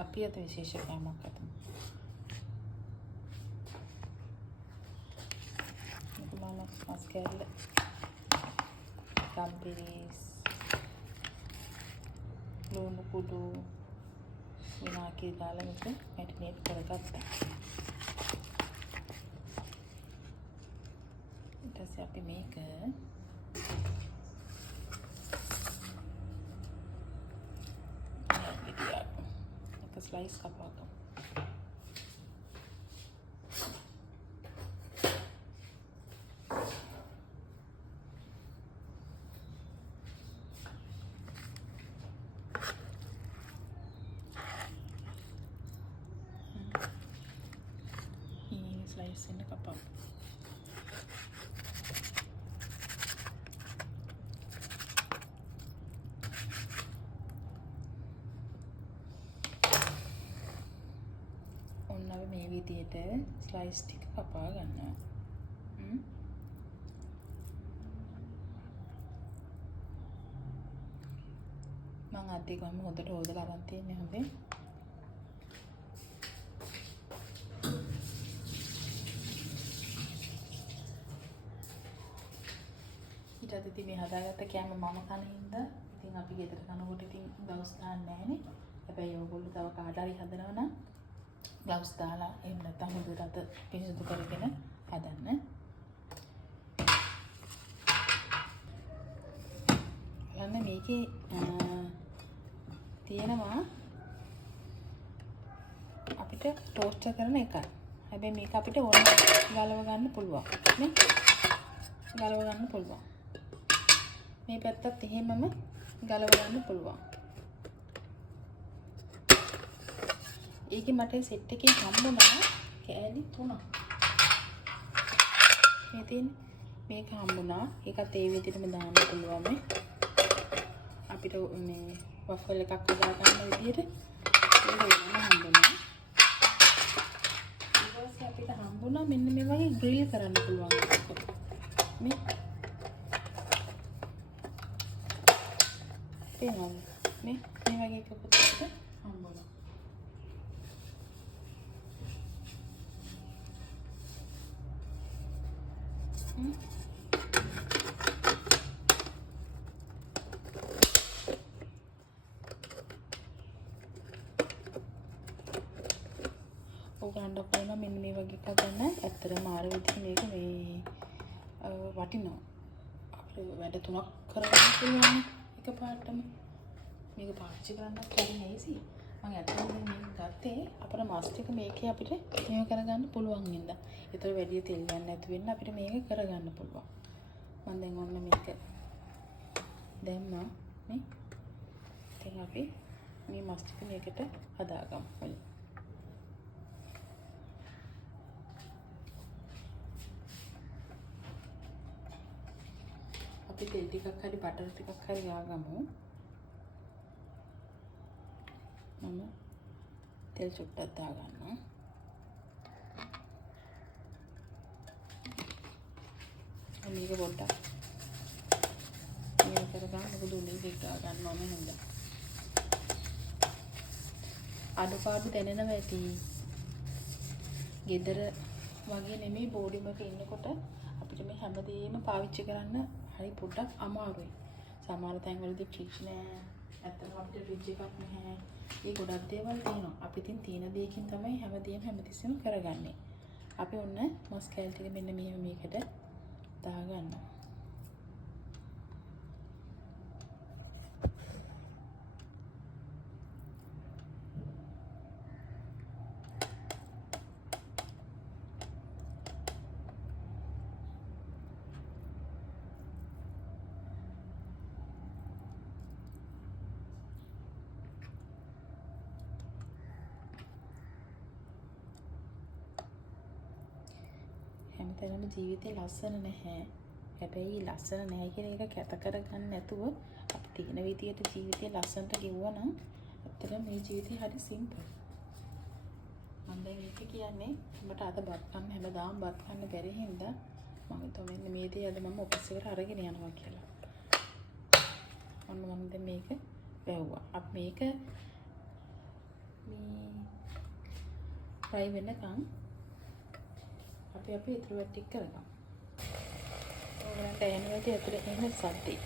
අපි අද විශේෂ කෑමක් අතමු. මස් කෑල්ල, ගම්පිරිස්, ලුණු කුඩු, විනාකි දාලා මෙතන මැරිනේට් කරගත්තා. ඊට පස්සේ අපි මේක slice kapaagam. Ini slice ini kapaagam. මේ විදියට ස්ලයිස් ටික කපා ගන්නවා. මම අද්දේ ගම හොඳට හොදලා අරන් තියන්නේ හොඳේ. ඊට අදින් මේ හදාගත්ත කෑම මම කන හින්දා ඉතින් අපි ගෙදර කනකොට ඉතින් ගවුස් දාන්නේ නැහනේ. හැබැයි ඕගොල්ලෝ තව කාට හරි හදනවා නම් ගවුස් දාලා එහෙම නැත්නම් හොඳට පිරිසිදු කරගෙන හදන්න. බලන්න මේකේ තියෙනවා අපිට ටෝස්ට් කරන එක. හැබැයි මේක අපිට ඕන ගලව ගන්න පුළුවන්. නේ? ගලව ගන්න පුළුවන්. මේ පැත්තත් එහෙමම ගලව ගන්න පුළුවන්. ඒකේ මට සෙට් එකකින් හම්බුණා කෑලි 3ක්. මේ තියෙන්නේ මේක හම්බුණා. ඒකත් ඒ විදිහටම දාන්න පුළුවන් මේ. අපිට මේ වෆල් එකක් හදා ගන්න විදිහට ඒක වෙනම හම්බුණා. ඊට පස්සේ අපිට හම්බුණා මෙන්න මේ වගේ ග්‍රිල් කරන්න පුළුවන් එකක්. මේ තේනවා මේ වගේ එකක් අපිට හම්බුණා. ඔයගොල්ලන්ට කොහොම මෙන්න මේ වගේ එකක් ගන්න ඇත්තටම ආර විදිහට මේක මේ වටිනවා. අපිට වැඩ 3ක් කරගන්න පුළුවන් එකපාරටම. මේක පාවිච්චි කරන්නත් හරි නේසි. මම ඇත්තටම මේක ගත්තේ අපේ මාස් ටික මේකේ අපිට මේව කරගන්න පුළුවන් හින්දා. ඒතර වැඩි තෙල් ගන්න නැතු වෙන්න අපිට මේක කරගන්න පුළුවන්. මම දැන් ඔන්න මේක දැම්මා නේ. දැන් අපි මේ මාස් ටික මේකට හදාගමු. අපි තෙල් ටිකක් හරි බටර් ටිකක් හරි යාගමු. මම තෙල් චුට්ටක් දාගන්නවා. මේක පොඩ්ඩක් මේක කරගන්න මොකද උනේ දෙක ගන්න ඕනේ හින්දා. අඩුපාඩු දැනෙනවා ඇති. ගෙදර වගේ නෙමෙයි බෝඩියම් එකක ඉන්නකොට අපිට මේ හැමදේම පාවිච්චි කරන්න හරි පොඩ්ඩක් අමාරුයි. සමහර තැන්වලදී ෆ්‍රිජ් නෑ. ඇත්තටම අපිට ෆ්‍රිජ් එකක් නැහැ. ඒ ගොඩක් දේවල් තියෙනවා. අපි තින් තියෙන දේකින් තමයි හැමදේම හැමතිස්සෙම කරගන්නේ. අපි ඔන්න මස් කෑලි ටික මෙන්න මෙහෙම මේකට දාගන්නවා. හැමතැනම ජීවිතේ ලස්සන නැහැ. හැබැයි ලස්සන නැහැ කියන එක කැත කරගන්න නැතුව අපි තියෙන විදියට ජීවිතේ ලස්සනට ගෙවුවා නම් ඇත්තටම මේ ජීවිතේ හරි සිම්පල්. මම දැන් ඒක කියන්නේ උඹට අද බත් කන්න හැමදාම බත් කන්න බැරි හින්දා මම හිතුවා මෙන්න මේ දේ අද මම ඔෆිස් එකට අරගෙන යනවා කියලා. ඔන්න මම දැන් මේක වැව්වා. අපි මේක මේ fry වෙනකන් අපි ඉතුරු ටික කරගමු. ඔයගලන්ට එන වැඩි ඇතුලේ එන සද්දේ.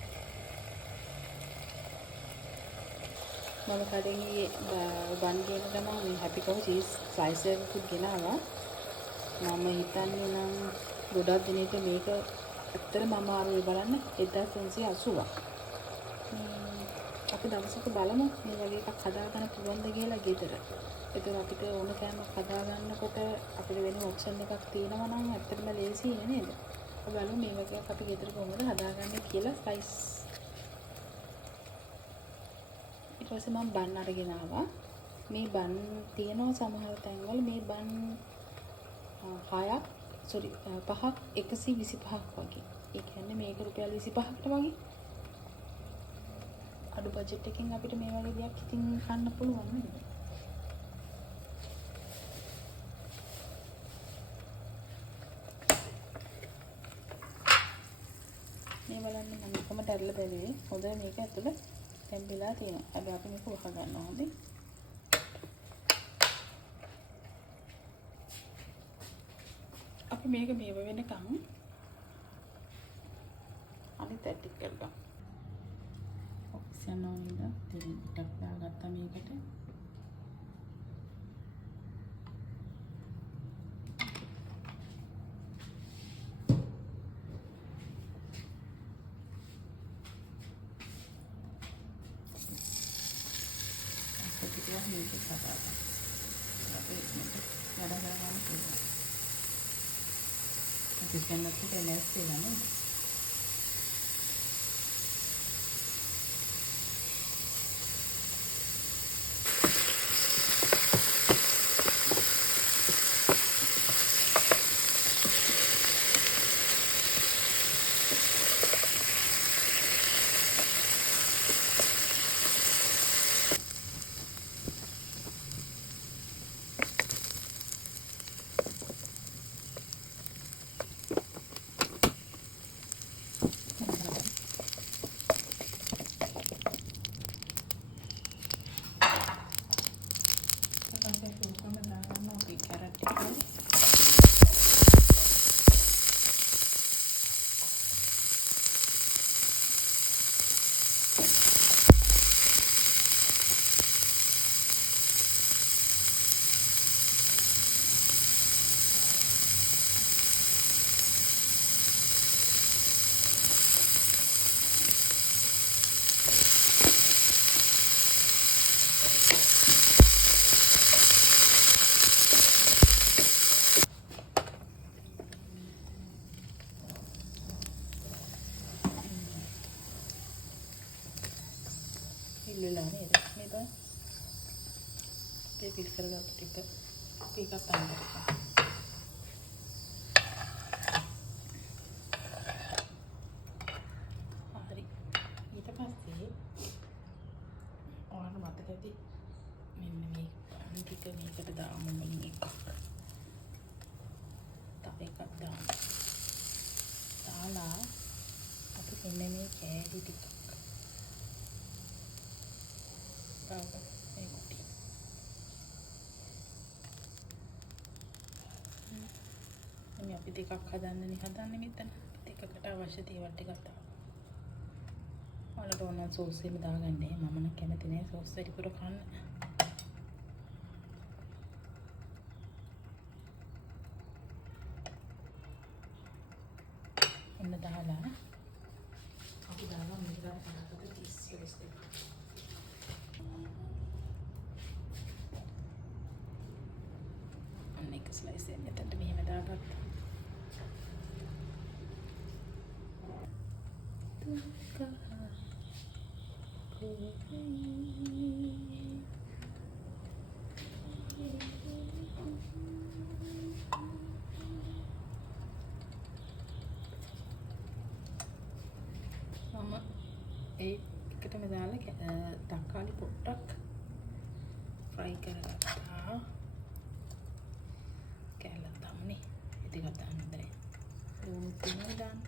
මම කලින් බන් ගේන ගමන් මේ හැපි කව චීස් ස්ලයිස් එකකුත් ගෙනාවා. මම හිතන්නේ නම් ගොඩක් දිනක මේක ඇත්තට මම ආවේ බලන්න 1380ක්. අපි දවසක බලමු මේ වගේ එකක් හදාගන්න පුළුවන්ද කියලා ගෙදර. ඒතර අපිට ඕන කෑමක් හදාගන්නකොට අපිට වෙන ඔප්ෂන් එකක් තියෙනවා නම් ඇත්තටම ලේසි නේද? බලමු මේ වගේ එකක් අපි ගෙදර කොහොමද හදාගන්නේ කියලා ස්ලයිස්. ඊට පස්සේ මම බන් අරගෙන ආවා. මේ බන් තියෙනවා සමහර තැන්වල මේ බන් 5ක් 125ක් වගේ. ඒ කියන්නේ මේක රුපියල් 25කට වගේ. අඩු බජට් එකකින් අපිට මේ වගේ දෙයක් ඉතින් ගන්න පුළුවන් නේද? මේ බලන්න මම එකම ටැරල බැලුවේ. හොඳයි මේක ඇතුළේ තැම්බිලා තියෙනවා. හැබැයි අපි මේක වහ ගන්නවා හොඳේ. අපි මේක මේව වෙනකන් අනිත් ටික කරගමු. ඔක්සියන් ඕනින්ද තෙල් ටිකක් දාගත්තා මේකට. ටිකක් මේක සබාගන්න. අපි මේක වැඩ කරගන්න පුළුවන්. අපි දැන් අපිට ලෑස්ති වෙනවා නේද? ඉල්ලලා නේද? මේක පිල් කරගත්ත ටික මේක තැම්බ කරගන්න. හරි. ඊට පස්සේ ඔයාලට මතක ඇති මෙන්න මේ ටික මේකට දාමු මුලින් එකක්. තව එකක් දාමු. දාලා අපි මෙන්න මේ කෑලි ටික අපි දෙකක් හදන්නේ මෙතන. දෙකකට අවශ්‍ය දේවල් ටිකක් දාන්න. ඔයාලට ඕන සෝස් එක දාගන්න. මම නම් කැමති නෑ සෝස් වැඩිපුර කන්න. ඔන්න දාලා අපි දාලා මේකට කරකට 30 ස්ලයිස් දෙක. අන්න එක ස්ලයිස් එකක් මෙතනට මෙහෙම දාගත්තා. මම එකටම දාලා තක්කාලි පොට්ටක් ෆ්‍රයි කරගත්තා. කැලක් දාමුනේ. ටිකක් දාන්න හදන්නේ. ලුණු තියනවා දාන්න.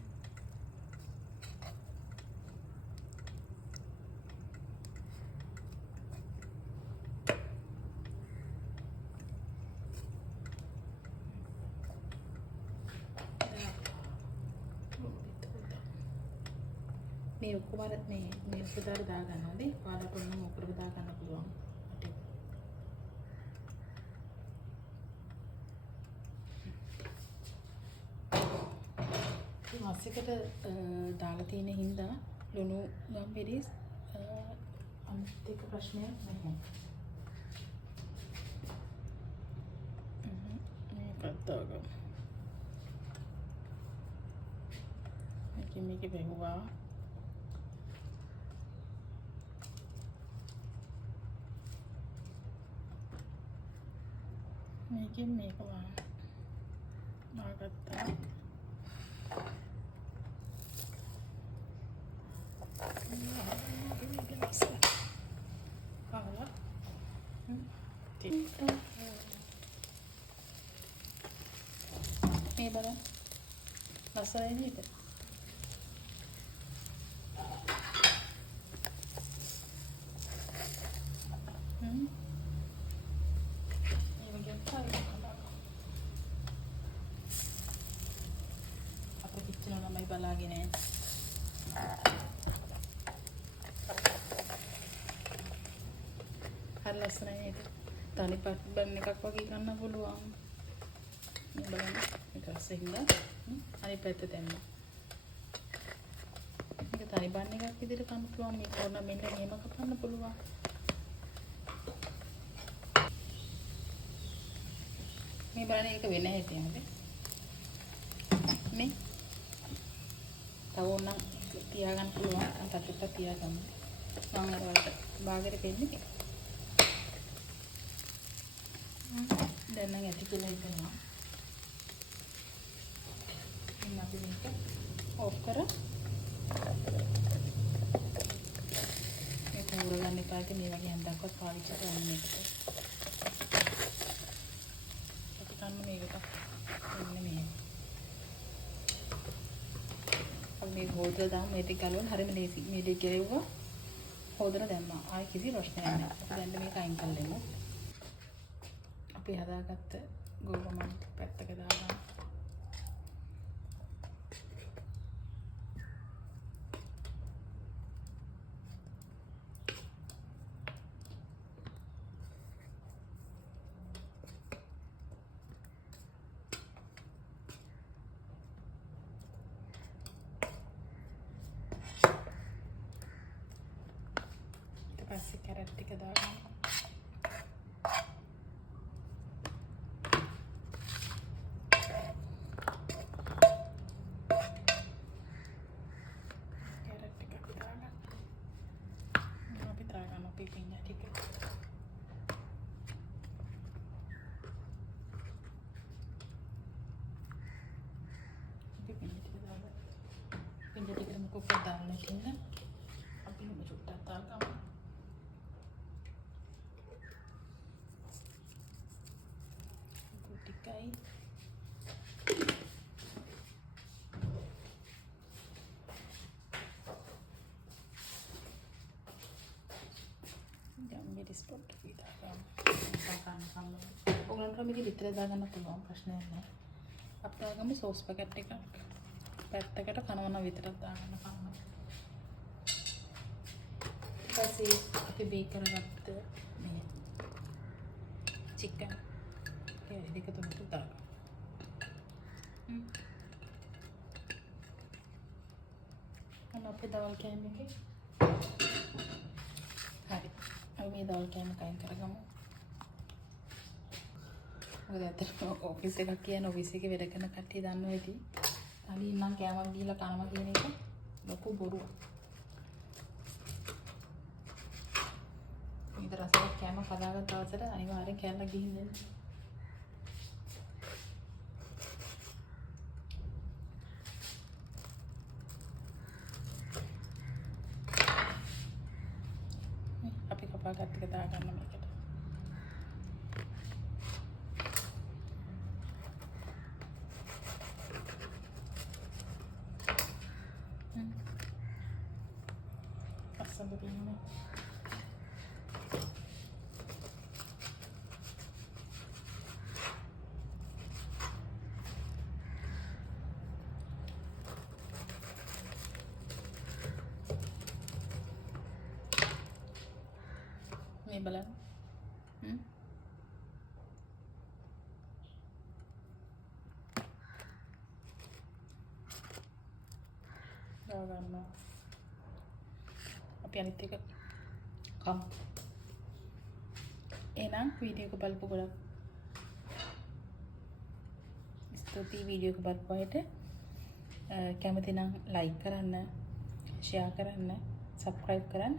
මේ ඔක්කොම මේ සදාර දා ගන්නවාද? පාලට ඔන්න මොකටද දා ගන්න පුළුවන්. මාසෙකට දාලා තියෙන හින්දා ලුණු ගම්බිරිස් අනිත් එක ප්‍රශ්නයක් නැහැ. මේකත් දාගමු. මේක බෙහුවා. මේකෙන් මේක වාගත්තා. මේ බලන්න ලස්සනයි නේද? අපේ කිච්චන ළමයි බලාගෙන හරි ලස්සනයි නේද? තනිපත් බන් එකක් වගේ ගන්න පුළුවන්. මේ බලන්න මේක රසින්ද අනිත් පැත්ත දෙන්න. මේක තනි බන් එකක් විදිහට ගන්න පුළුවන්. මේක ඕන මෙන්න මෙහෙම කපන්න පුළුවන්. මේ බලන්න ඒක වෙන හැටි නේද? මේ තව ඕනම් තියාගන්න පුළුවන්. අතට තියාගන්න. මම අර වලට බාගෙට දෙන්නේ. දැන් නම් ඇති කියලා හිතනවා. ඉන්න අපි මේක ඕෆ් කරා. මේක උරගන්න එපා කියලා මේ වගේ හන්දක්වත් පාවිච්චි කරන්න මේකට. අපි ගන්න මේකට. එන්න මෙහෙම. අපි මේ හොදලා දාමු මේ ටික ගලවලා හරියම ලේසි. මේ ටික ගෙරෙව්වා. හොදලා දැම්මා. ආයි කිසි ප්‍රශ්නයක් නැහැ. අපි දැන් මේක අයින් කරලෙමු. අපි හදාගත්ත ගෝවමන් පැත්තක දාගන්න. ඊට පස්සේ කැරට් ටික දාගන්න. Jadi kita mau ke dalam ini, tapi mau coba datang. Gutikai. Jangan jadi spot kita kan. Kamu. Orang kami di liter dagan aku mau pasnya ni. Apa kami sauce paket ni kan? පැත්තකට කනවන විතරක් දාන්න කන්න. ඊපස්සේ අපි bake කරගත්ත මේ chicken ඒ දෙක තුනක් දාන්න. අපේ දවල් කෑම එකේ හරි. අපි මේ දවල් කෑම කයින් කරගමු. මොකද ඇත්තටම ඔෆිස් එකක් කියන ඔෆිස් එකේ වැඩ කරන කට්ටිය දන්නව ඇති. අලි නම් කෑමක් දීලා කනවා කියන එක ලොකු බොරුවක්. ඊට රසවත් කෑම හදාගත්ත අවසර අනිවාර්යෙන් කෑල්ලක් ගිහින් දෙන්න. අපි කපාගත්ත එක දාගන්න මේකට. මේ බලන්න. ගන්නවා. අපි අනිත් එක කමු. එහෙනම් වීඩියෝ එක බලපු ගොඩක් ස්තුතියි වීඩියෝ එක බලපු අයට. කැමති නම් ලයික් කරන්න, ෂෙයා කරන්න, සබ්ස්ක්‍රයිබ් කරන්න.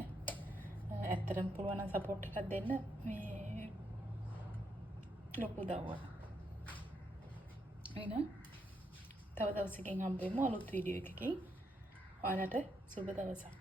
ඇත්තටම පුළුවන් නම් සපෝට් එකක් දෙන්න. මේ ලොකු උදව්වක්. එහෙනම් තව දවසකින් හම්බ වෙමු අලුත් වීඩියෝ එකකින්. ඔයාලට සුබ දවසක්.